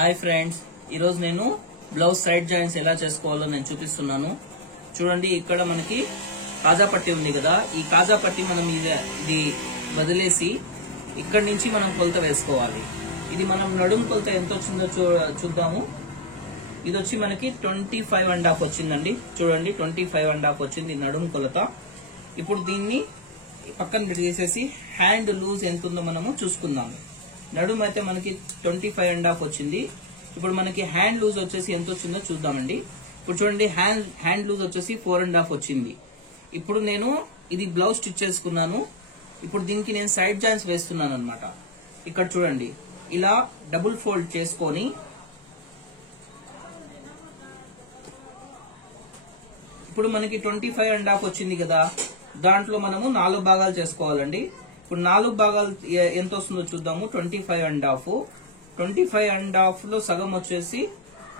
Hi friends, ఈరోజు నేను blouse side joints ఎలా చేసుకోవాలో నేను చూపిస్తున్నాను. చూడండి, ఇక్కడ మనకి కాజా పట్టి ఉంది కదా. ఈ కాజా పట్టి మనం ఇది వదిలేసి ఇక్కడి నుంచి మనం కొలత వేసుకోవాలి. ఇది మనం నడుము కొలత ఎంత వచ్చిందో చూద్దాము. ఇది వచ్చి మనకి 25.5 వచ్చిందండి. చూడండి, 25.5 వచ్చింది నడుము కొలత. ఇప్పుడు దీన్ని పక్కన తీసేసి హ్యాండ్ లూజ్ ఎంత ఉందో మనము చూసుకుందాము. నడుము అయితే మనకి 25.5 వచ్చింది. ఇప్పుడు మనకి హ్యాండ్ లూజ్ వచ్చేసి ఎంత వచ్చిందో చూద్దామండి. ఇప్పుడు చూడండి, హ్యాండ్ లూజ్ వచ్చేసి 4.5 వచ్చింది. ఇప్పుడు నేను ఇది బ్లౌజ్ స్టిచ్ చేసుకున్నాను. ఇప్పుడు దీనికి నేను సైడ్ జాయింట్స్ వేస్తున్నాను అనమాట. ఇక్కడ చూడండి, ఇలా డబుల్ ఫోల్డ్ చేసుకొని ఇప్పుడు మనకి 25.5 వచ్చింది కదా. దాంట్లో మనము 4 భాగాలు చేసుకోవాలండి. ఇప్పుడు 4 భాగాలు ఎంత వస్తుందో చూద్దాము. 25.5 లో సగం వచ్చేసి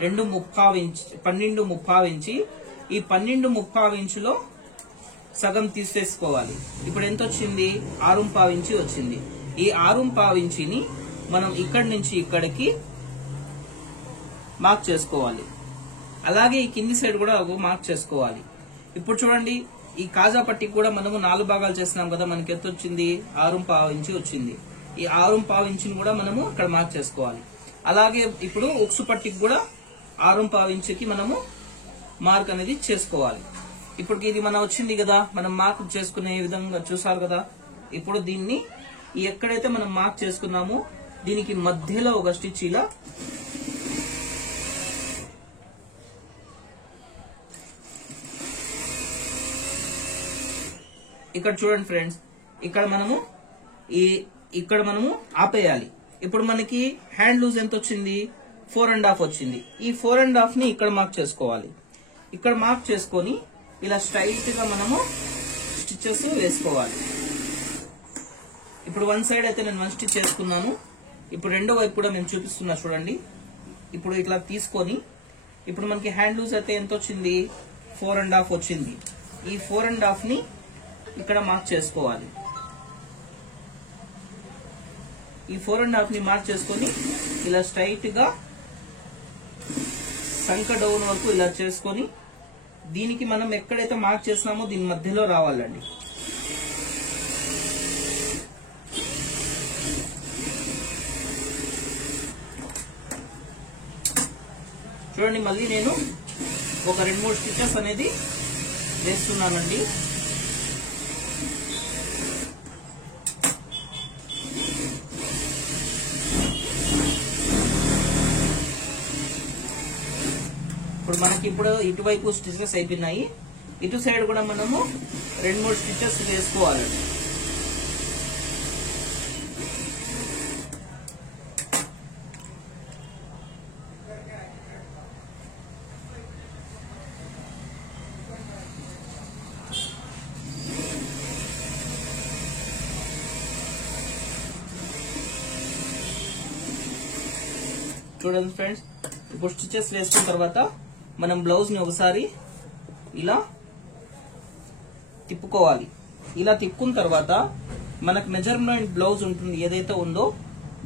12.5 ఇంచి. ఈ 12.5 ఇంచులో సగం తీసేసుకోవాలి. ఇప్పుడు ఎంత వచ్చింది? 6.5 ఇంచి వచ్చింది. ఈ 6.5 ఇంచిని మనం ఇక్కడి నుంచి ఇక్కడికి మార్క్ చేసుకోవాలి. అలాగే ఈ కింది సైడ్ కూడా మార్క్ చేసుకోవాలి. ఇప్పుడు చూడండి, ఈ కాజా పట్టికి కూడా మనము 4 భాగాలు చేస్తున్నాం కదా. మనకి ఎంత వచ్చింది? 6.5 ఇంచి వచ్చింది. ఈ 6.5 ఇంచిని కూడా మనము ఇక్కడ మార్క్ చేసుకోవాలి. అలాగే ఇప్పుడు ఉక్సు పట్టికి కూడా 6.5 ఇంచుకి మనము మార్క్ అనేది చేసుకోవాలి. ఇప్పుడు ఇది మనం వచ్చింది కదా, మనం మార్క్ చేసుకునే విధంగా చూసారు కదా. ఇప్పుడు దీన్ని ఎక్కడైతే మనం మార్క్ చేసుకున్నామో దీనికి మధ్యలో ఒక స్టిచ్ ఇలా ఇక్కడ చూడండి ఫ్రెండ్స్, ఇక్కడ మనము ఆపేయాలి. ఇప్పుడు మనకి హ్యాండ్ లూజ్ ఎంత వచ్చింది? 4.5 వచ్చింది. ఈ 4.5 ని ఇక్కడ మార్క్ చేసుకోవాలి. ఇక్కడ మార్క్ చేసుకొని ఇలా స్ట్రైట్ గా మనము స్టిచెస్ వేసుకోవాలి. ఇప్పుడు వన్ సైడ్ అయితే నేను 1 స్టిచ్ చేసుకున్నాను. ఇప్పుడు రెండో వైపు కూడా నేను చూపిస్తున్నా చూడండి. ఇప్పుడు ఇట్లా తీసుకొని ఇప్పుడు మనకి హ్యాండ్ లూజ్ అయితే ఎంత వచ్చింది? 4.5 వచ్చింది. ఈ 4.5 ని ఇక్కడ మార్క్ చేసుకోవాలి. ఈ 4.5 ని మార్క్ చేసుకొని ఇలా స్ట్రైట్ గా సంక డౌన్ వరకు ఇలా చేసుకొని దీనికి మనం ఎక్కడైతే మార్క్ చేసినామో దీని మధ్యలో రావాలండి. చూడండి, మళ్ళీ నేను ఒక 2-3 స్టిచెస్ అనేది వేస్తున్నానండి. ఇప్పుడు మనకి ఇటువైపు స్టిచెస్ అయిపోయినాయి. ఇటు సైడ్ కూడా మనము 2-3 స్టిచెస్ వేసుకోవాలండి. చూడండి ఫ్రెండ్స్, ఇప్పుడు స్టిచెస్ వేసుకున్న తర్వాత మనం బ్లౌజ్ ని ఒకసారి ఇలా తిప్పుకోవాలి. ఇలా తిప్పుకున్న తర్వాత మనకు మెజర్మెంట్ బ్లౌజ్ ఉంటుంది ఏదైతే ఉందో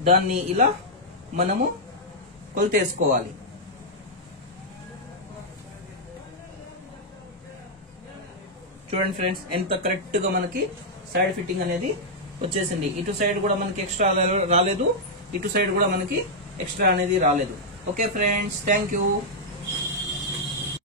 దాన్ని ఇలా మనము కొలతేసుకోవాలి. చూడండి ఫ్రెండ్స్, ఎంత కరెక్ట్ గా మనకి సైడ్ ఫిట్టింగ్ అనేది వచ్చేసింది. ఇటు సైడ్ కూడా మనకి ఎక్స్ట్రా రాలేదు, ఇటు సైడ్ కూడా మనకి ఎక్స్ట్రా అనేది రాలేదు. Okay friends, thank you.